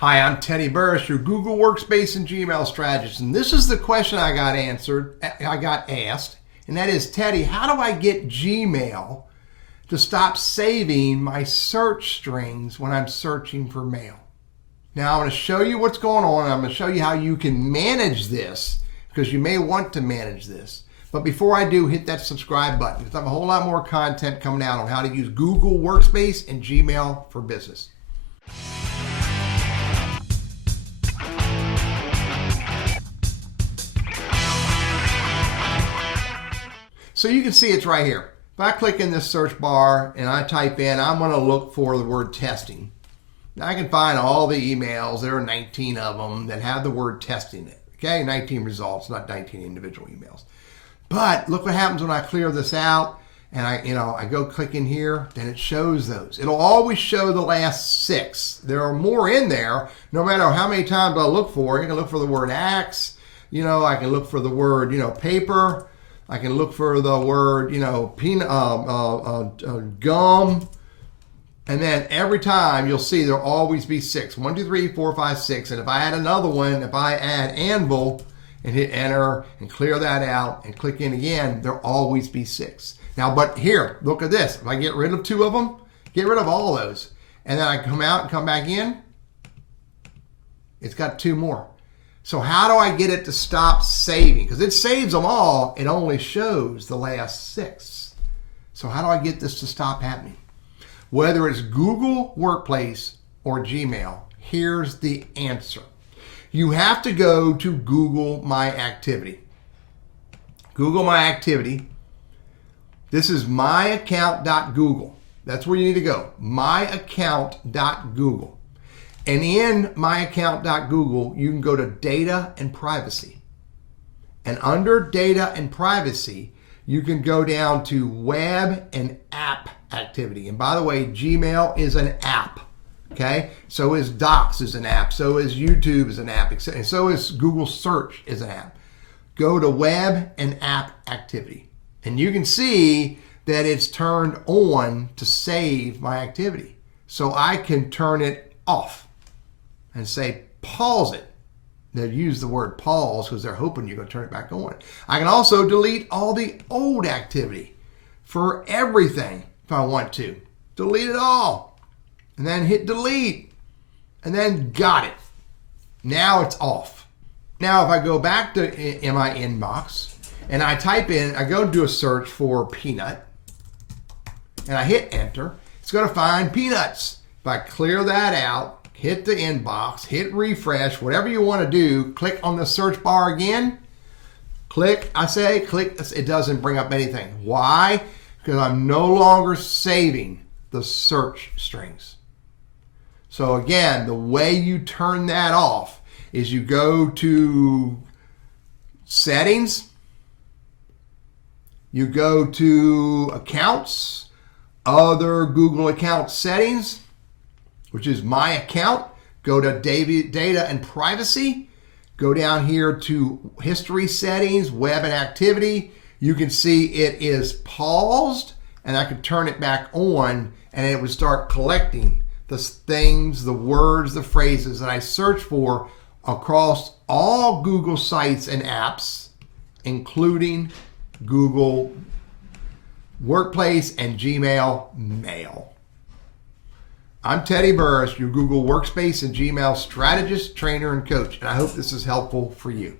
Hi, I'm Teddy Burris, your Google Workspace and Gmail strategist, and this is the question I got asked, and that is, Teddy, how do I get Gmail to stop saving my search strings when I'm searching for mail? Now, I'm going to show you what's going on, and I'm going to show you how you can manage this, because you may want to manage this. But before I do, hit that subscribe button, because I have a whole lot more content coming out on how to use Google Workspace and Gmail for business. So you can see it's right here. If I click in this search bar and I type in, I'm going to look for the word testing. Now I can find all the emails, there are 19 of them, that have the word testing in it. Okay, 19 results, not 19 individual emails. But look what happens when I clear this out and I go click in here, then it shows those. It'll always show the last 6. There are more in there, no matter how many times I look for it. I can look for the word axe, I can look for the word, paper. I can look for the word, peanut, gum. And then every time you'll see there'll always be 6. 1, 2, 3, 4, 5, 6. And if I add another one, if I add anvil and hit enter and clear that out and click in again, there'll always be 6. Now, but here, look at this. If I get rid of 2 of them, get rid of all those. And then I come out and come back in, it's got 2 more. So how do I get it to stop saving? Because it saves them all, it only shows the last 6. So how do I get this to stop happening? Whether it's Google Workspace or Gmail, here's the answer. You have to go to Google My Activity. Google My Activity. This is myaccount.google. That's where you need to go. myaccount.google. And in myaccount.google, you can go to Data and Privacy. And under Data and Privacy, you can go down to Web and App Activity. And by the way, Gmail is an app. Okay? So is Docs is an app. So is YouTube is an app. And so is Google Search is an app. Go to Web and App Activity. And you can see that it's turned on to save my activity. So I can turn it off and say pause it. They'll use the word pause because they're hoping you're going to turn it back on. I can also delete all the old activity for everything if I want to. Delete it all. And then hit delete. And then got it. Now it's off. Now if I go back to in my inbox and I type in, I go do a search for peanut and I hit enter, it's going to find peanuts. If I clear that out, hit the inbox, hit refresh, whatever you want to do, click on the search bar again, click, it doesn't bring up anything. Why? Because I'm no longer saving the search strings. So again, the way you turn that off is you go to settings, you go to accounts, other Google account settings, which is my account. Go to data and privacy. Go down here to history settings, web and activity. You can see it is paused and I can turn it back on and it would start collecting the things, the words, the phrases that I search for across all Google sites and apps, including Google Workspace and Gmail Mail. I'm Teddy Burris, your Google Workspace and Gmail strategist, trainer, and coach, and I hope this is helpful for you.